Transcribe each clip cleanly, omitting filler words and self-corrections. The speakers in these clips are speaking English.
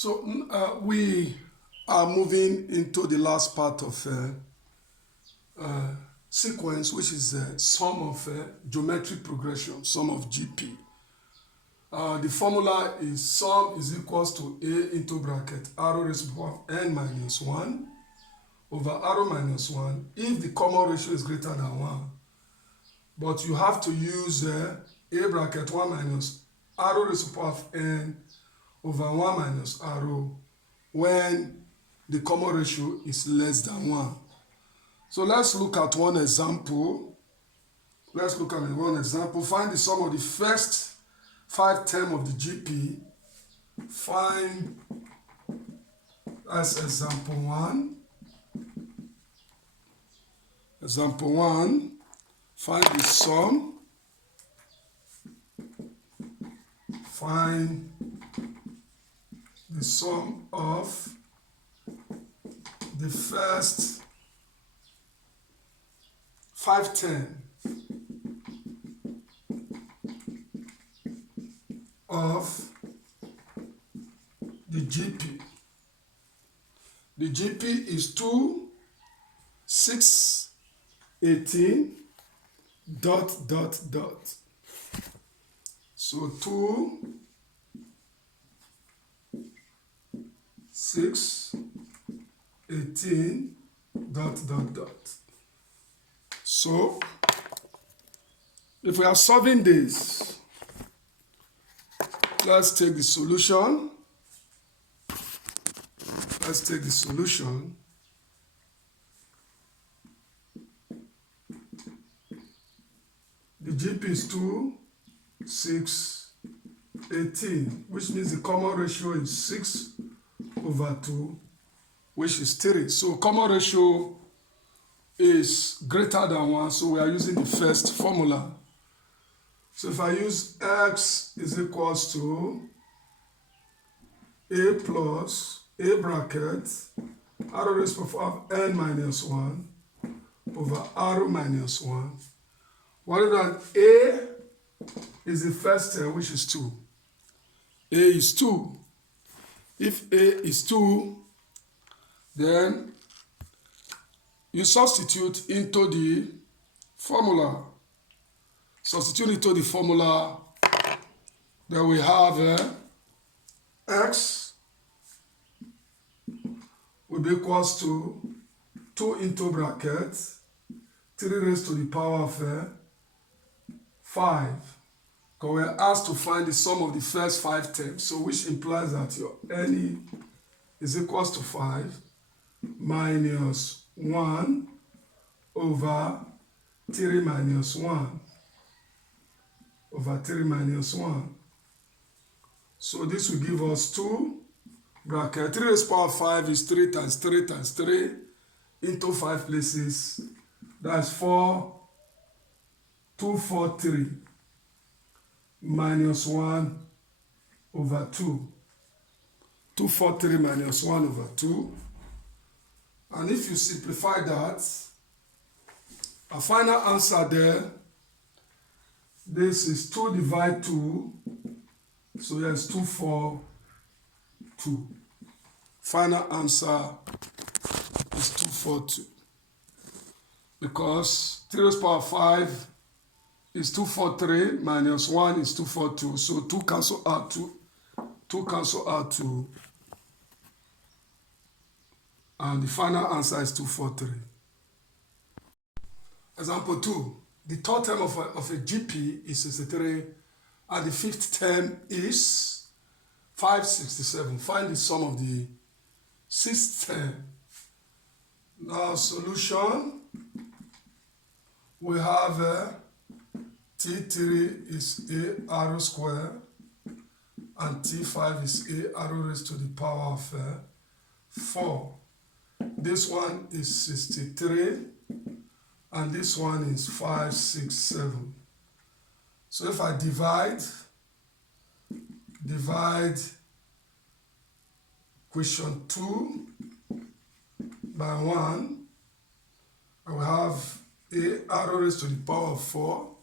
So we are moving into the last part of sequence, which is sum of geometric progression, sum of GP. The formula is sum is equals to A into bracket arrow raised to the power of n minus 1 over arrow minus 1 if the common ratio is greater than 1. But you have to use A bracket 1 minus arrow raised to the power of n over 1 minus arrow when the common ratio is less than 1. So let's look at one example. Find the sum of the first 5 terms of the GP. Find, that's example 1. Example 1, find the sum. Find the sum of the first 5 terms of the GP. The GP is 2, 6, 18, ... So 2, 6, 18, ... So if we are solving this, let's take the solution. The GP is 2, 6, 18, which means the common ratio is 6 over 2, which is 3. So common ratio is greater than 1, so we are using the first formula. So if I use x is equals to a plus a bracket arrow raised to the power of n minus 1 over arrow minus 1. What is that? A is the first term, which is 2. A is 2. If A is 2, then you substitute into the formula. Then we have x will be equals to 2 into bracket 3 raised to the power of 5. Because we are asked to find the sum of the first 5 terms, so which implies that your n is equals to 5 minus 1 over 3 minus 1 over 3 minus 1. So this will give us 2 bracket 3 raised to the power of 5 is 3 times 3 times 3 into 5 places. That's 4, 243 minus 1 over 2. 243 minus 1 over 2. And if you simplify that, our final answer there, this is 2 divided 2, so yes, 242. Final answer is 242. Because 3 raised to the power of 5 is 243 minus 1 is 242, so 2 cancel out 2 cancel out 2, and the final answer is 243. Example 2. The third term of a GP is 63, and the fifth term is 567. Find the sum of the sixth term. Now solution, we have T3 is A arrow square and T5 is A arrow raised to the power of 4. This one is 63 and this one is 567. So if I divide question 2 by 1, I will have A arrow raised to the power of 4,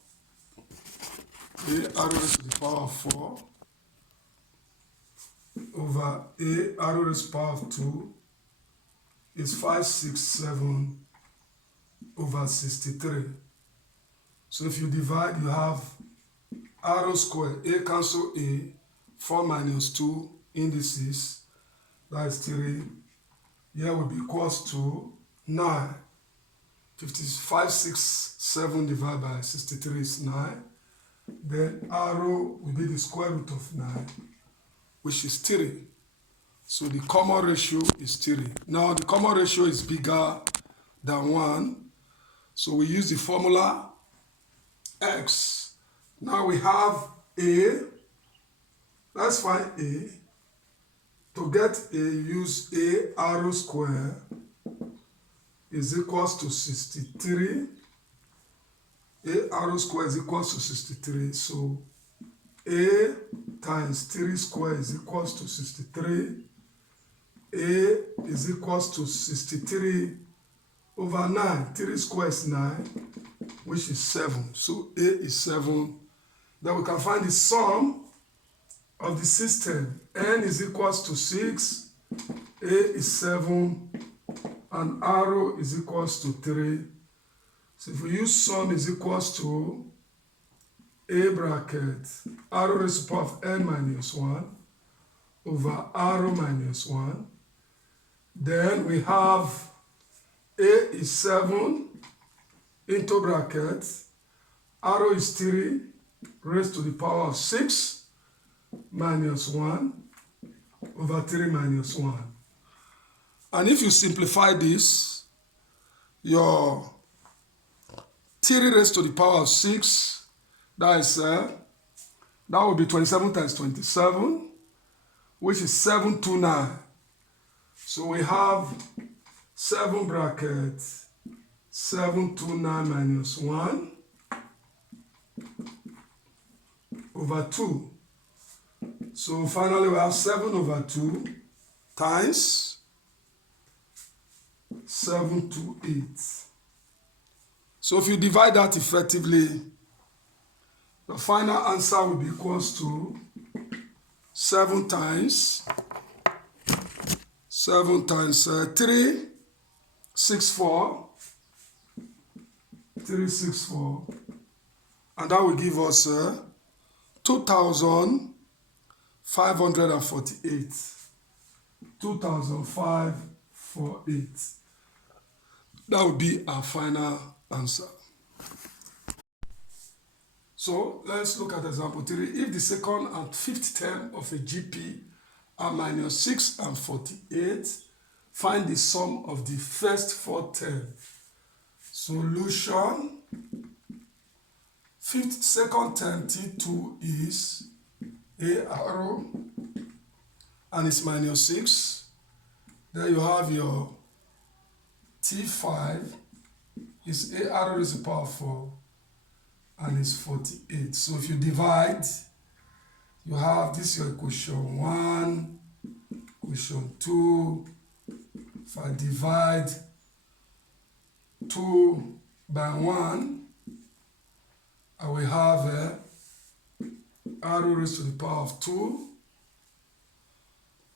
A arrow raised to the power of 4 over A arrow raised to the power of 2 is 567 over 63. So if you divide, you have arrow square, A cancel A, 4 minus 2 indices, that is 3. Here will be equals to 9. 567 divided by 63 is 9. Then arrow will be the square root of 9, which is 3. So the common ratio is 3. Now the common ratio is bigger than 1. So we use the formula x. Now we have A. Let's find A. To get A, use A arrow square is equals to 63. A arrow square is equals to 63. So A times 3 square is equals to 63. A is equals to 63 over 9. 3 square is 9, which is 7. So A is 7. Then we can find the sum of the system. N is equals to 6. A is 7. And arrow is equals to 3. So if we use sum is equals to A bracket, arrow raised to the power of n minus 1 over arrow minus 1. Then we have A is 7 into bracket, arrow is 3 raised to the power of 6 minus 1 over 3 minus 1. And if you simplify this, your 3 raised to the power of 6, that will be 27 times 27, which is 729. So we have 7 bracket 729 minus 1 over 2. So finally we have 7 over 2 times 728. So if you divide that effectively, the final answer will be equals to 7 times 364, and that will give us 2,548. 2,548. That would be our final answer. So let's look at example 3. If the second and fifth term of a GP are minus 6 and 48, find the sum of the first 4 terms. Solution. Second term T2 is A arrow and it's minus 6. Then you have your T5 is A arrow is the power of 4 and it's 48. So if you divide, you have this your equation 1, equation 2. If I divide 2 by 1, I will have arrow raised to the power of 2.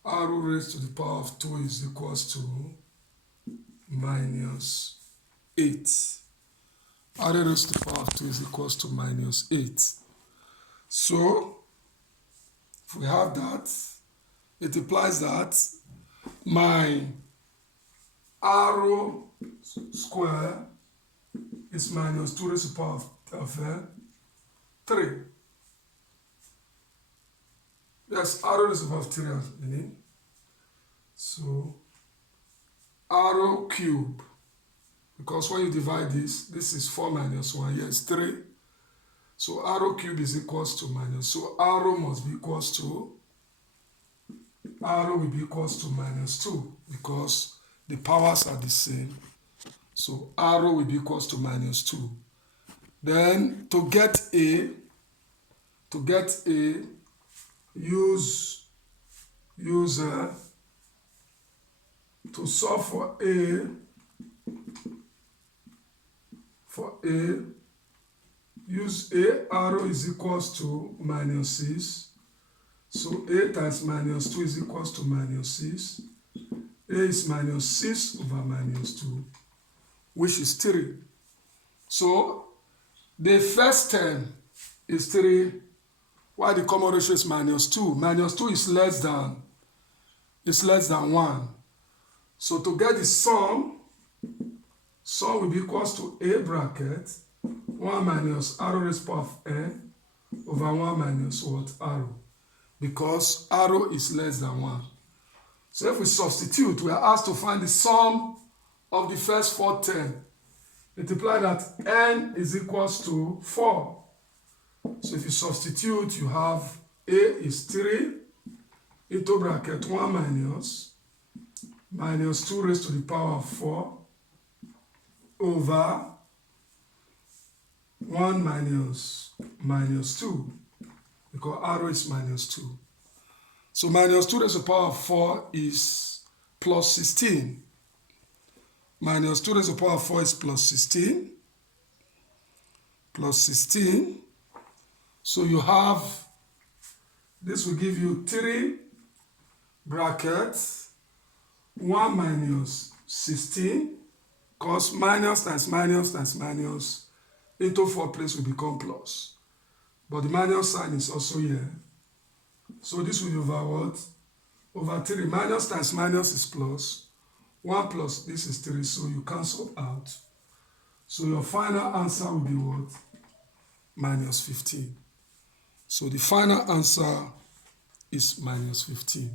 Arrow raised to the power of 2 is equals to minus 8. Arrow raised to the power of 2 is equals to minus 8. So, if we have that, it implies that my arrow square is minus 2 raised to the power of 3. Yes, arrow raised to the power of 3 meaning. So, arrow cube. Because when you divide this is 4 minus 1, yes, 3. So arrow cube is equals to minus. So arrow must be equals to, arrow will be equals to minus 2 because the powers are the same. So arrow will be equals to minus 2. Then to get A, use to solve for A, use A arrow is equals to minus 6. So A times minus 2 is equals to minus 6. A is minus 6 over minus 2, which is 3. So the first term is 3, while the common ratio is minus 2. Minus 2 is less than 1. So to get the sum will be equals to A bracket 1 minus r raised to the power of n over 1 minus what? R, because r is less than 1. So if we substitute, we are asked to find the sum of the first 4 terms. Multiply that n is equals to 4. So if you substitute, you have A is 3 into bracket 1 minus 2 raised to the power of 4 over 1 minus 2, because r is minus 2. So minus 2 raised to the power of 4 is plus 16. Minus 2 raised to the power of 4 is plus 16. Plus 16. So you have, this will give you 3 brackets 1 minus 16, because minus times minus times minus into 4 place will become plus. But the minus sign is also here. So this will be over what? Over 3. Minus times minus is plus. 1 plus this is 3, so you cancel out. So your final answer will be what? Minus 15. So the final answer is minus 15.